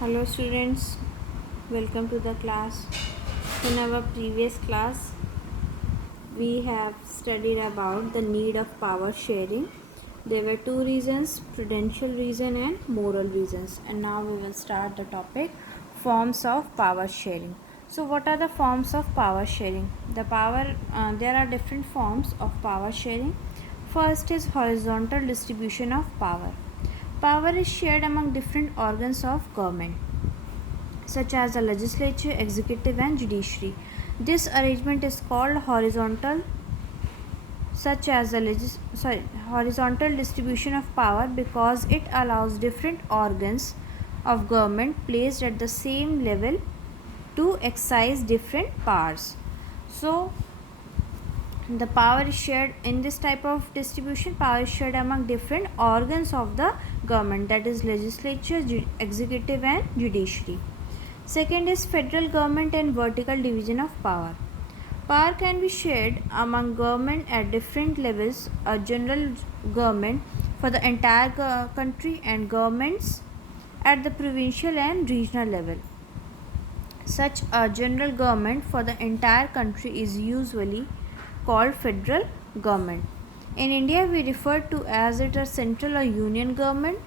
Hello students, welcome to the class. In our previous class, we have studied about the need of power sharing. There were two reasons, prudential reason and moral reasons. And now we will start the topic, forms of power sharing. So what are the forms of power sharing? There are different forms of power sharing. First is horizontal distribution of power. Power is shared among different organs of government such as the legislature, executive and judiciary. This arrangement is called horizontal distribution of power because it allows different organs of government placed at the same level to exercise different powers. So the power is shared in this type of distribution. Power is shared among different organs of the government, that is legislature, executive and judiciary. Second is federal government and vertical division of power. Power can be shared among government at different levels, a general government for the entire country and governments at the provincial and regional level. Such a general government for the entire country is usually called federal government. In India, we refer to as it a central or union government.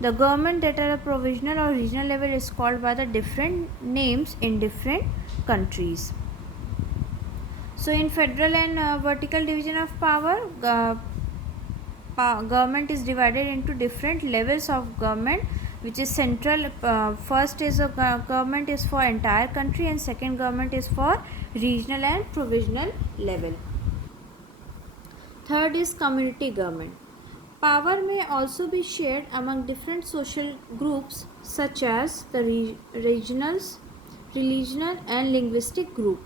The government that at a provisional or regional level is called by the different names in different countries. So in federal and vertical division of power, government is divided into different levels of government, which is central. First is a government is for entire country and second government is for regional and provisional level. Third is community government. Power may also be shared among different social groups such as the regional and linguistic group.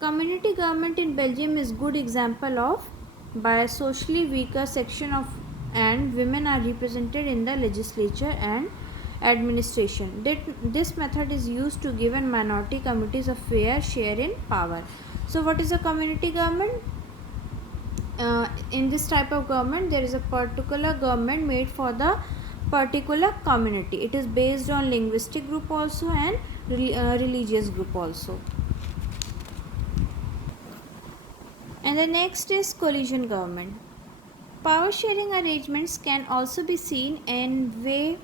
Community government in Belgium is good example of by a socially weaker section of and women are represented in the legislature and administration. This method is used to give minority communities a fair share in power. So what is a community government? In this type of government, there is a particular government made for the particular community. It is based on linguistic group also and religious group also. And the next is coalition government. Power sharing arrangements can also be seen in way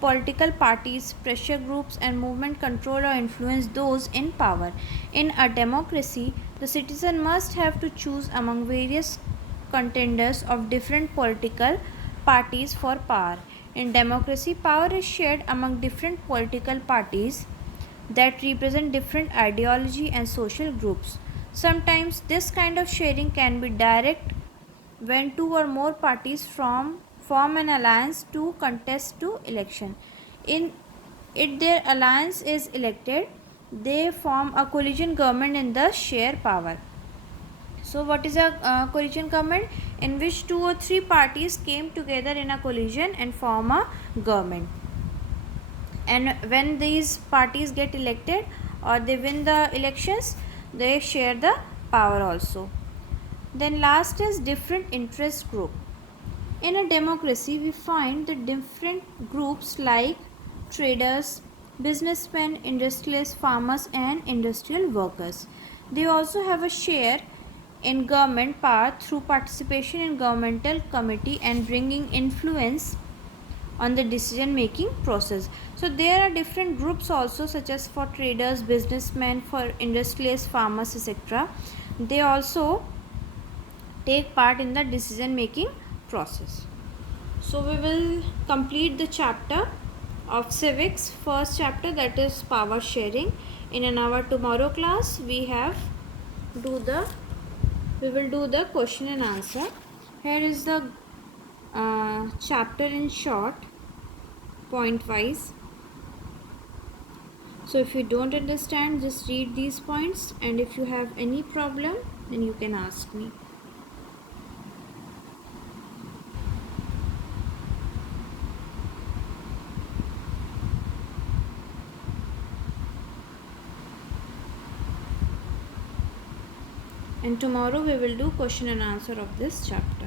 political parties, pressure groups and movement control or influence those in power. In a democracy, the citizen must have to choose among various contenders of different political parties for power. In democracy, power is shared among different political parties that represent different ideology and social groups. Sometimes this kind of sharing can be direct when two or more parties form an alliance to contest to election. In it their alliance is elected, they form a coalition government in the share power. So what is a coalition government? In which two or three parties came together in a coalition and form a government. And when these parties get elected or they win the elections, they share the power also. Then last is different interest group. In a democracy, we find the different groups like traders, businessmen, industrialists, farmers and industrial workers. They also have a share in government power through participation in governmental committee and bringing influence on the decision making process. So there are different groups also, such as for traders, businessmen, for industrialists, farmers, etc. They also take part in the decision making process. So we will complete the chapter of civics, first chapter, that is power sharing. In our tomorrow class we will do the question and answer. Here is the chapter in short, point wise. So if you don't understand, just read these points, and if you have any problem, then you can ask me. And tomorrow we will do question and answer of this chapter.